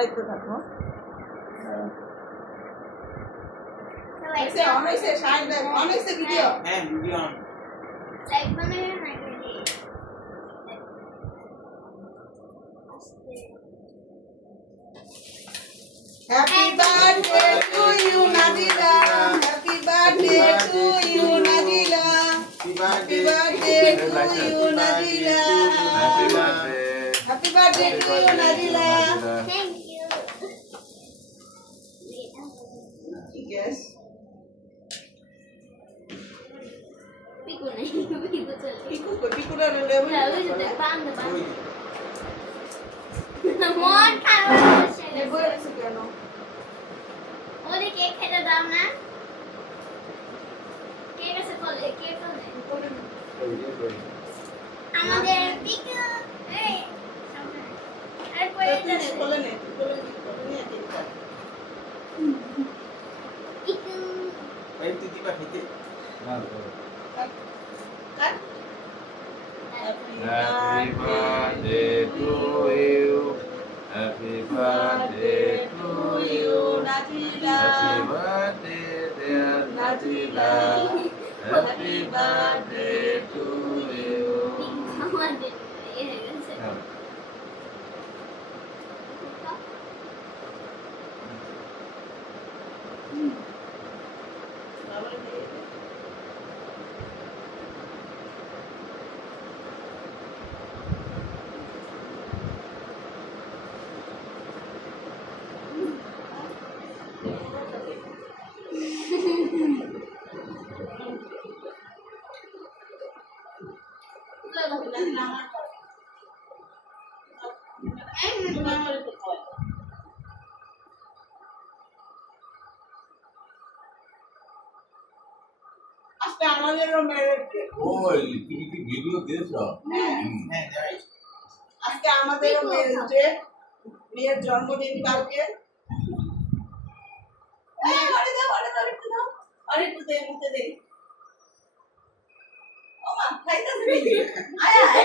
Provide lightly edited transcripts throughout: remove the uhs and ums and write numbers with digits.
বাইতে থাকো ऐसे ऑन से शायद ऑन से वीडियो है वीडियो ऑन लाइक बने ना happy birthday to you Nadila happy birthday to you Nadila happy birthday to you Nadila happy birthday to you Nadila thank you yes पिको नहीं पिको चल पिको ना ले ना वो जो बांध मोन खाओ ये बोले से क्या नो ওরে কেক খেতে দাও না কেক আছে ফলে কেক ফলে আমাদের পিকু এই আর পরে बोले ने পিকু भाई तू दीपा खेते cut Happy birthday to you. Happy birthday to you. नादिला Happy birthday, dear Nadila. Happy birthday to you. আমাদের এই গেছে আজকে আমাদেরও মেরেজ ডে ওই তুমি কি ভিডিও দিয়েছো? है भाई আজকে আমাদেরও মেরেজ ডে মেয়ের জন্মদিন কালকে আরে একটু দে মুখে দে ও মা খাইতে দিবি আয় আয়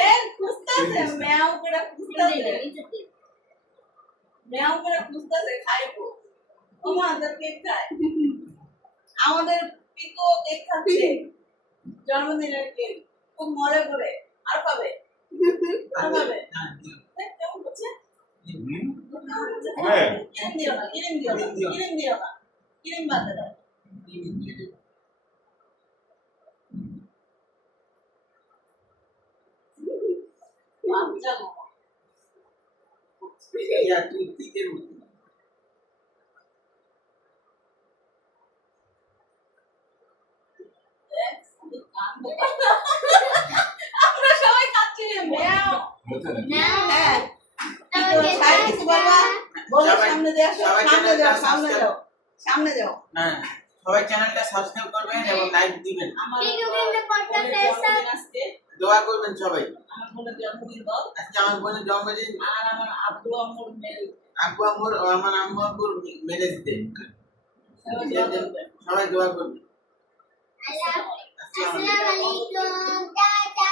এ খুস্তাছে ম্যাও করে খুস্তাছে ম্যাও করে খুস্তাছে খাইবো ও মা তোর কেক খায় আমাদের পিকো কেক খাচ্ছে জন্মদিনের কেক খুব মজা করে আর পাবে আর পাবে কেমন হচ্ছে হ্যাঁ। কিরিম বাদ দাও বাচ্চা या तू तीते मत আমরা সবাই খাচ্ছি ম্যাও হয়েছে নাকি? না হ্যাঁ আমাকে খাই কিছু বাবা বলো সবাই- সামনে যাও সবাই সামনে যাও চ্যানেলটা সামনে যাও সামনে যাও না সবাই চ্যানেলটা সাবস্ক্রাইব করবেন এবং লাইক দিবেন আমার পিকু বিন্দু পডকাস্ট আজকে দোয়া করবেন সবাই আমার বোনের জন্মদিন বল আজকে আমার বোনের জন্মদিন আর আমার আব্বু আম্মুর মেয়ে আব্বু আম্মুর ও আমার আম্মু আব্বুর ম্যারেজ ডে সবাই দোয়া করবেন। সবাই দোয়া করবেন আল্লাহ আসসালামু আলাইকুম আসসালামু আলাইকুম টাটা